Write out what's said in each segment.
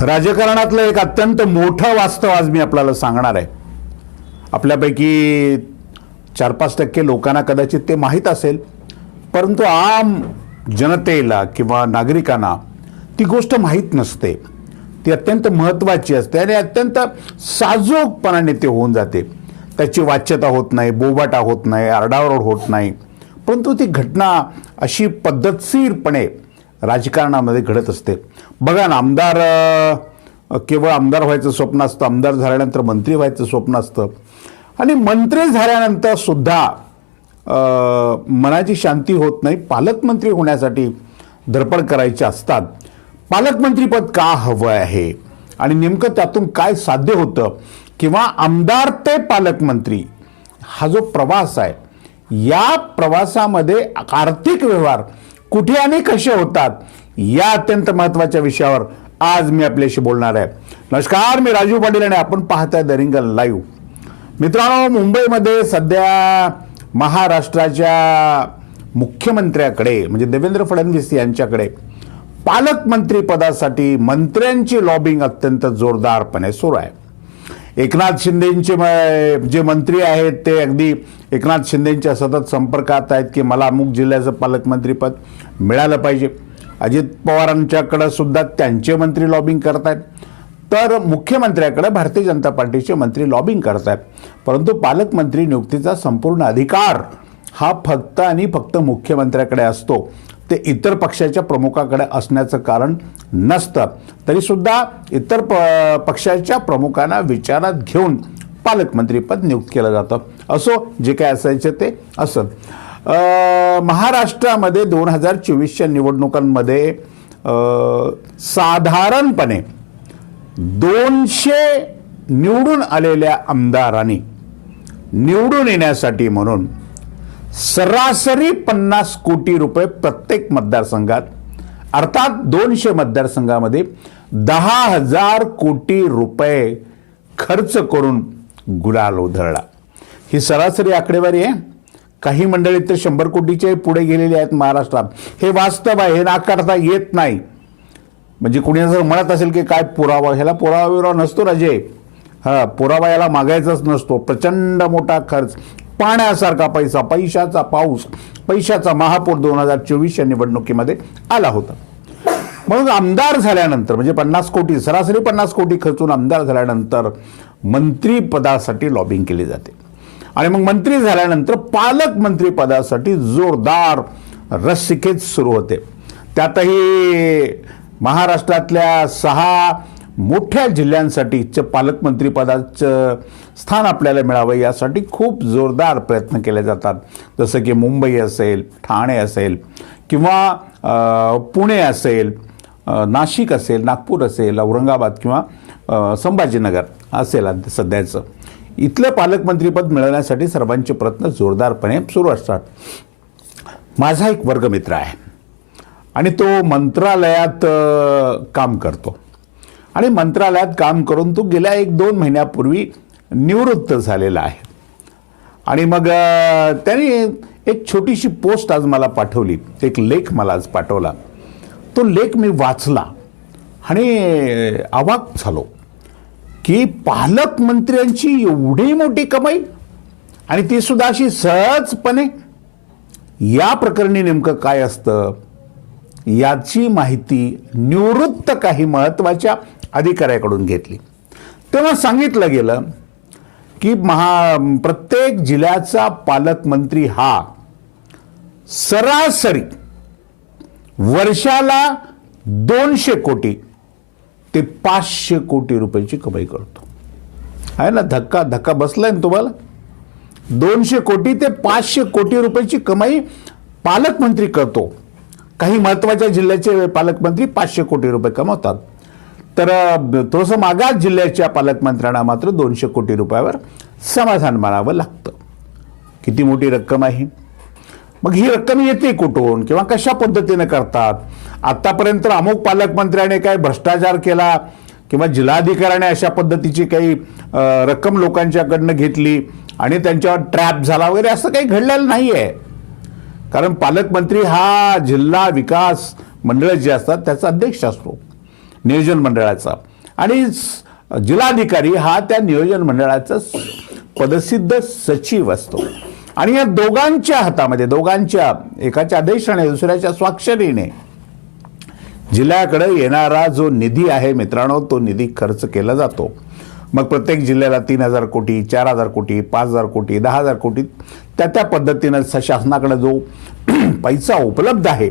राजकारणातलं एक अत्यंत मोठं वास्तव आज मी आपल्याला सांगणार आहे. आपल्यापैकी चार पाच टक्के लोकांना कदाचित ते माहीत असेल परंतु आम जनतेला किंवा नागरिकांना ती गोष्ट माहीत नसते. ती अत्यंत महत्त्वाची असते आणि अत्यंत साजूकपणाने ते होऊन जाते. त्याची वाच्यता होत नाही बोबाटा होत नाही आरडाओरड होत नाही. परंतु ती घटना अशी पद्धतशीरपणे राजकारणामध्ये घडत असते. बघा ना आमदार केवळ आमदार व्हायचं स्वप्न असतं आमदार झाल्यानंतर मंत्री व्हायचं स्वप्न असतं. आणि मंत्री झाल्यानंतर सुद्धा मनाची शांती होत नाही. पालकमंत्री होण्यासाठी धडपड करायची असतात. पालकमंत्रीपद का हवं आहे? आणि नेमकं त्यातून काय साध्य होतं? किंवा आमदार ते पालकमंत्री हा जो प्रवास आहे या प्रवासामध्ये आर्थिक व्यवहार कुठे आणि कसे होतात? या अत्यंत महत्त्वाच्या विषयावर आज मी आपल्याशी बोलणार आहे. नमस्कार मी राजीव पाटील आणि आपण पाहताय दरिंगल लाईव्ह. मित्रांनो मुंबईमध्ये सध्या महाराष्ट्राच्या मुख्यमंत्र्याकडे म्हणजे देवेंद्र फडणवीस यांच्याकडे पालकमंत्री पदासाठी मंत्र्यांची लॉबिंग अत्यंत जोरदारपणे सुरू आहे. एकनाथ शिंदेंचे म- जे मंत्री आहेत ते अगदी एकनाथ शिंदेंच्या सतत संपर्कात आहेत की मला अमुक जिल्ह्याचं पालकमंत्रीपद मिळालं पाहिजे. अजित पवारांच्याकडं सुद्धा त्यांचे मंत्री लॉबिंग करतायत. तर मुख्यमंत्र्याकडे भारतीय जनता पार्टीचे मंत्री लॉबिंग करतायत. परंतु पालकमंत्री नियुक्तीचा संपूर्ण अधिकार हा फक्त आणि फक्त मुख्यमंत्र्याकडे असतो. ते इतर पक्षाच्या प्रमुखाकडे असण्याचं कारण नसतं. तरीसुद्धा इतर प पक्षाच्या प्रमुखांना विचारात घेऊन पालकमंत्रीपद नियुक्त केलं जातं. असो जे काय असायचे ते असं. महाराष्ट्रामध्ये दोन हजार चोवीसच्या निवडणुकांमध्ये साधारणपणे दोनशे निवडून आलेल्या आमदारांनी निवडून येण्यासाठी म्हणून सरासरी पन्नास कोटी रुपये प्रत्येक मतदारसंघात अर्थात दोनशे मतदारसंघामध्ये दहा हजार कोटी रुपये खर्च करून गुलाल उधळला. ही सरासरी आकडेवारी आहे. काही मंडळी तर शंभर कोटीचे पुढे गेलेले आहेत महाराष्ट्रात. हे वास्तव आहे हे नाकारता येत नाही. म्हणजे कुणी जर म्हणत असेल की काय पुरावा ह्याला पुरावा बिरावा नसतो राजे. हा पुरावा याला मागायचाच नसतो. प्रचंड मोठा खर्च. पाण्यासारखा पैसा पैशाचा पाऊस पैशाचा महापूर दोन हजार चोवीसच्या निवडणुकीमध्ये आला होता. म्हणून आमदार झाल्यानंतर म्हणजे पन्नास कोटी सरासरी पन्नास कोटी खर्चून आमदार झाल्यानंतर मंत्रीपदासाठी लॉबिंग केली जाते. आणि मग मंत्री झाल्यानंतर पालकमंत्री पदासाठी जोरदार रस्सिकेच सुरू होते. त्यातही महाराष्ट्रातल्या सहा मोठ्या जिल्ह्यांसाठीचं पालकमंत्री पदाचं स्थान आपल्याला मिळावं यासाठी खूप जोरदार प्रयत्न केले जातात. जसं की मुंबई असेल ठाणे असेल किंवा पुणे असेल नाशिक असेल नागपूर असेल औरंगाबाद किंवा संभाजीनगर असेल सध्याचं. इथलं पालकमंत्रीपद मिळवण्यासाठी सर्वांचे प्रयत्न जोरदारपणे सुरू असतात. माझा एक वर्गमित्र आहे. आणि तो मंत्रालयात काम करतो. आणि मंत्रालयात काम करून तो गेल्या एक दोन महिन्यापूर्वी निवृत्त झालेला आहे. आणि मग त्याने एक छोटीशी पोस्ट आज मला पाठवली. एक लेख मला आज पाठवला. तो लेख मी वाचला. आणि अवाक झालो. की पालकमंत्र्यांची एवढी मोठी कमाई आणि ती सुद्धा अशी सहजपणे या प्रकरणी नेमकं काय असतं याची माहिती निवृत्त काही महत्त्वाच्या अधिकाऱ्याकडून घेतली. तेव्हा सांगितलं गेलं की महा प्रत्येक जिल्ह्याचा पालकमंत्री हा सरासरी वर्षाला दोनशे कोटी ते पाचशे कोटी रुपयाची कमाई करतो. आहे ना धक्का धक्का बसला आहे ना तुम्हाला? दोनशे कोटी ते पाचशे कोटी रुपयाची कमाई पालकमंत्री करतो. काही महत्त्वाच्या जिल्ह्याचे पालकमंत्री पाचशे कोटी रुपये कमवतात. तर थोडंसं मागास जिल्ह्याच्या पालकमंत्र्यांना मात्र दोनशे कोटी रुपयावर समाधान मानावं लागतं. किती मोठी रक्कम आहे? मग ही रक्कम येते कुठून? किंवा कशा पद्धतीने करतात? आतापर्यंत अमुक पालकमंत्र्याने काय भ्रष्टाचार केला किंवा जिल्हाधिकाऱ्याने अशा पद्धतीची काही रक्कम लोकांच्याकडनं घेतली आणि त्यांच्यावर ट्रॅप झाला वगैरे असं काही घडलेलं नाही आहे कारण पालकमंत्री हा जिल्हा विकास मंडळ जे असतात त्याचा अध्यक्ष असतो नियोजन मंडळाचा. आणि जिल्हाधिकारी हा त्या नियोजन मंडळाचा पदसिद्ध सचिव असतो. आणि या दोघांच्या हातामध्ये दोघांच्या एकाच्या आदेशाने दुसऱ्याच्या स्वाक्षरीने जिल्ह्याकडे येणारा जो निधी आहे मित्रांनो तो निधी खर्च केला जातो. मग प्रत्येक जिल्ह्याला तीन हजार कोटी चार हजार कोटी पाच हजार कोटी दहा हजार कोटी त्या त्या पद्धतीनं स- शासनाकडे जो पैसा उपलब्ध आहे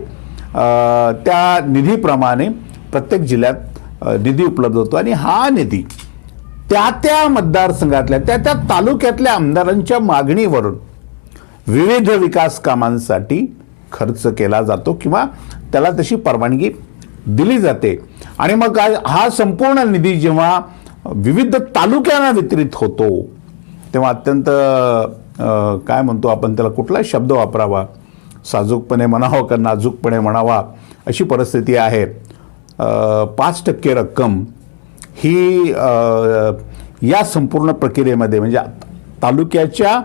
त्या निधीप्रमाणे प्रत्येक जिल्ह्यात निधी उपलब्ध होतो. आणि हा निधी त्या त्या मतदारसंघातल्या त्या त्या तालुक्यातल्या आमदारांच्या मागणीवरून विविध विकास कामांसाठी खर्च केला जातो किंवा त्याला तशी परवानगी दिली जाते. आणि मग काय हा संपूर्ण निधी जेव्हा विविध तालुक्यांना वितरित होतो तेव्हा अत्यंत काय म्हणतो आपण त्याला कुठला शब्द वापरावा साजूकपणे म्हणावं का नाजूकपणे म्हणावा अशी परिस्थिती आहे. पाच टक्के रक्कम ही या संपूर्ण प्रक्रियेमध्ये म्हणजे तालुक्याच्या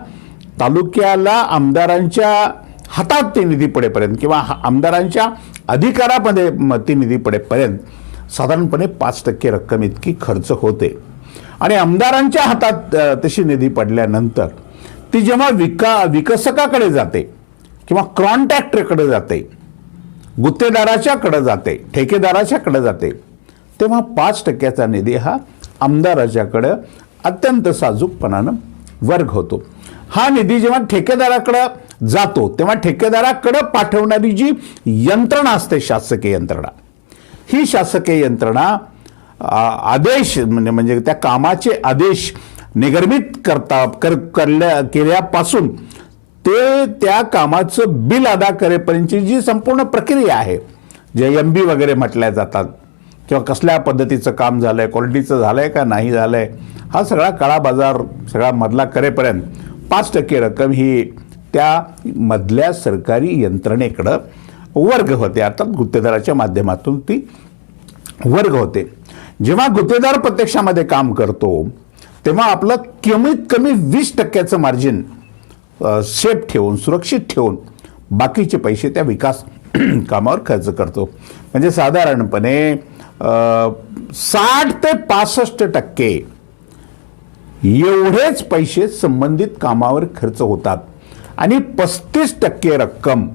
तालुक्याला आमदारांच्या हातात ते निधी पडेपर्यंत किंवा हा- आमदारांच्या अधिकारामध्ये म- ती निधी पडेपर्यंत साधारणपणे पाच टक्के रक्कम इतकी खर्च होते. आणि आमदारांच्या हातात तशी निधी पडल्यानंतर ती जेव्हा विका विकसकाकडे जाते किंवा कॉन्ट्रॅक्टरकडे जाते गुत्तेदाराच्याकडे जाते ठेकेदाराच्याकडे जाते तेव्हा पाच टक्क्याचा निधी हा आमदाराच्याकडं अत्यंत साजूकपणानं वर्ग होतो. हा निधी जेव्हा ठेकेदाराकडं जातो. तेव्हा ठेकेदाराकडे पाठवणारी जी यंत्रणा असते शासकीय यंत्रणा ही शासकीय यंत्रणा आ, आदेश म्हणजे म्हणजे त्या कामाचे आदेश निर्गमित करता कर करल्या केल्यापासून ते त्या कामाचं बिल अदा करेपर्यंतची जी संपूर्ण प्रक्रिया आहे जे एम बी वगैरे म्हटल्या जातात किंवा कसल्या पद्धतीचं काम झालं आहे क्वालिटीचं झालं आहे का नाही झालं आहे हा सगळा काळा बाजार सगळा मधला करेपर्यंत पाच टक्के रक्कम ही त्या मधल्या सरकारी यंत्रणेकडं वर्ग होते. अर्थात गुत्तेदाराच्या माध्यमातून ती वर्ग होते. जेव्हा गुत्तेदार प्रत्यक्षामध्ये काम करतो तेव्हा आपलं कमीत कमी वीस टक्क्याचं मार्जिन सेफ ठेवून सुरक्षित ठेवून बाकीचे पैसे त्या विकास कामावर खर्च करतो. म्हणजे साधारणपणे साठ ते पासष्ट टक्के एवढेच पैसे संबंधित कामावर खर्च होतात. आणि पस्तीस टक्के रक्कम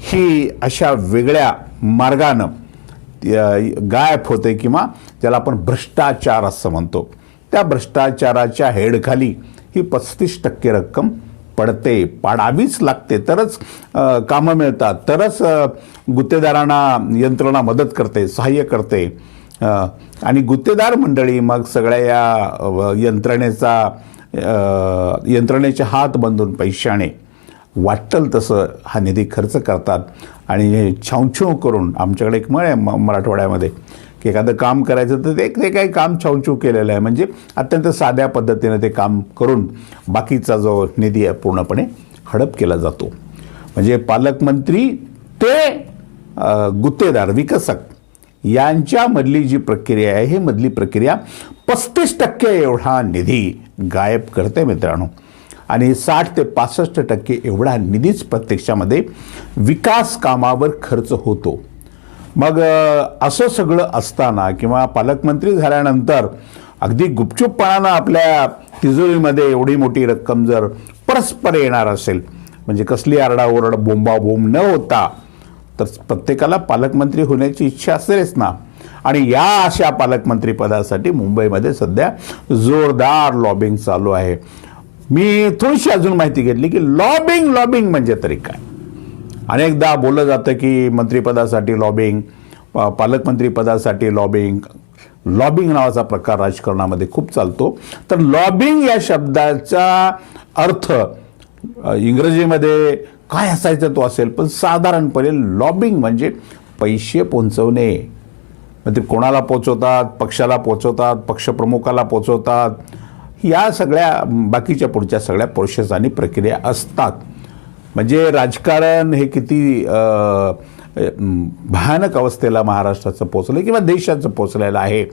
ही अशा वेगळ्या मार्गानं गायब होते किंवा ज्याला आपण भ्रष्टाचार असं म्हणतो. त्या भ्रष्टाचाराच्या हेडखाली ही पस्तीस टक्के रक्कम पडते पाडावीच लागते. तरच कामं मिळतात तरच गुत्तेदारांना यंत्रणा मदत करते सहाय्य करते. आणि गुत्तेदार मंडळी मग सगळ्या या यंत्रणेचा यंत्रणेचे हात बांधून पैशाने वाटल तसं हा निधी खर्च करतात. आणि हे छावछाव करून आमच्याकडे एक म्हण आहे म- मराठवाड्यामध्ये की एखादं काम करायचं तर ते ते काही काम छावछाव केलेलं आहे. म्हणजे अत्यंत साध्या पद्धतीनं ते काम करून बाकीचा जो निधी आहे पूर्णपणे हडप केला जातो. म्हणजे पालकमंत्री ते गुत्तेदार विकसक यांच्यामधली जी प्रक्रिया आहे ही मधली प्रक्रिया पस्तीस टक्के एवढा निधी गायब करते मित्रांनो. आणि साठ ते पासष्ट टक्के एवढा निधीच प्रत्यक्षामध्ये विकास कामावर खर्च होतो. मग असं सगळं असताना किंवा पालकमंत्री झाल्यानंतर अगदी गुपचूपपणानं आपल्या तिजोरीमध्ये एवढी मोठी रक्कम जर परस्पर येणार असेल म्हणजे कसली आरडाओरड बोंबाबोंब न होता तर प्रत्येकाला पालकमंत्री होण्याची इच्छा असेलच ना. आणि या अशा पालकमंत्रीपदासाठी मुंबईमध्ये सध्या जोरदार लॉबिंग चालू आहे. मी थोडीशी अजून माहिती घेतली की लॉबिंग लॉबिंग म्हणजे तरी काय? अनेकदा बोललं जातं की मंत्रिपदासाठी लॉबिंग प- लॉबिंग लॉबिंग नावाचा प्रकार राजकारणामध्ये खूप चालतो. तर लॉबिंग या शब्दाचा अर्थ इंग्रजीमध्ये काय असायचा तो असेल पण साधारणपणे लॉबिंग म्हणजे पैसे पोचवणे मग ते कोणाला पोचवतात पक्षाला पोचवतात पक्षप्रमुखाला पोचवतात या सगळ्या बाकीच्या पुढच्या सगळ्या प्रोसेस आणि प्रक्रिया असतात. म्हणजे राजकारण हे किती भयानक अवस्थेला महाराष्ट्राचं पोचलं किंवा देशाचं पोचलेलं आहे.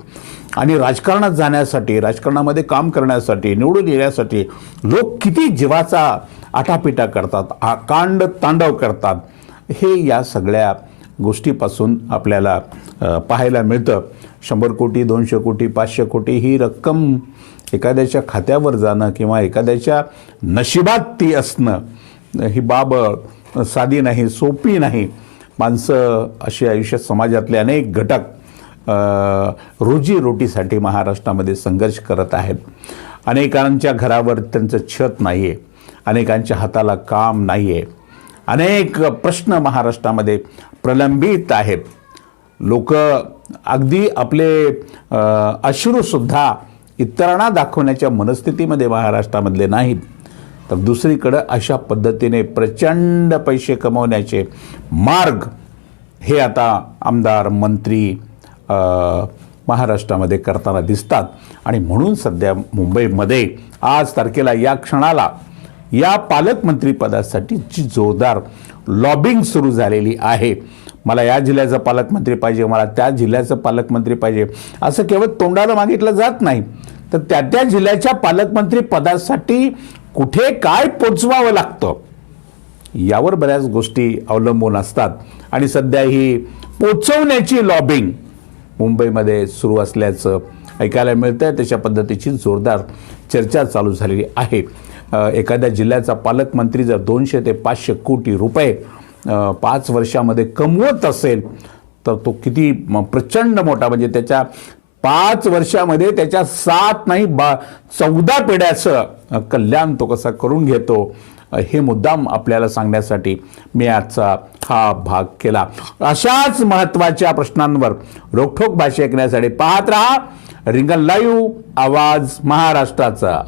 आणि राजकारणात जाण्यासाठी राजकारणामध्ये काम करण्यासाठी निवडून येण्यासाठी लोक किती जीवाचा आटापिटा करतात आकांड तांडव करतात हे या सगळ्या गोष्टीपासून आपल्याला पाहायला मिळतं. शंभर कोटी दोनशे कोटी पाचशे कोटी ही रक्कम एखाद्याच्या खात्यावर जाणं किंवा एखाद्याच्या नशिबात ती असणं ही बाब साधी नाही सोपी नाही. माणसं अशी आयुष्यात समाजातले अनेक घटक रोजीरोटीसाठी महाराष्ट्रामध्ये संघर्ष करत आहेत. अनेकांच्या घरावर त्यांचं छत नाही आहे अनेकांच्या हाताला काम नाही आहे अनेक प्रश्न महाराष्ट्रामध्ये प्रलंबित आहेत. लोक अगदी आपले अश्रूसुद्धा इतरांना दाखवण्याच्या मनस्थितीमध्ये महाराष्ट्रामधले नाहीत. तर दुसरीकडं अशा पद्धतीने प्रचंड पैसे कमवण्याचे मार्ग हे आता आमदार मंत्री महाराष्ट्रामध्ये करताना दिसतात. आणि म्हणून सध्या मुंबईमध्ये आज तारखेला या क्षणाला या पालकमंत्रीपदासाठी जी जोरदार लॉबिंग सुरू झालेली आहे. मला या जिल्ह्याचा पालकमंत्री पाहिजे मला त्या जिल्ह्याचं पालकमंत्री पाहिजे असं केवळ तोंडाला मागितलं जात नाही. तर त्या त्या जिल्ह्याच्या पालकमंत्री पदासाठी कुठे काय पोचवावं लागतं यावर बऱ्याच गोष्टी अवलंबून असतात. आणि सध्या ही पोचवण्याची लॉबिंग मुंबईमध्ये सुरू असल्याचं ऐकायला मिळतं आहे त्याच्या पद्धतीची जोरदार चर्चा चालू झालेली आहे. एखाद्या जिल्ह्याचा पालकमंत्री जर दोनशे ते पाचशे कोटी रुपये पाच वर्षामध्ये कमवत असेल तर तो किती प्रचंड मोठा. म्हणजे त्याच्या पाच वर्षामध्ये त्याच्या सात नाही बा चौदा पिढ्याचं कल्याण तो कसा करून घेतो हे मुद्दाम आपल्याला सांगण्यासाठी मी आजचा हा भाग केला. अशाच महत्त्वाच्या प्रश्नांवर रोखोक भाषा ऐकण्यासाठी पाहत रहा रिंगण लाईव्ह आवाज महाराष्ट्राचा.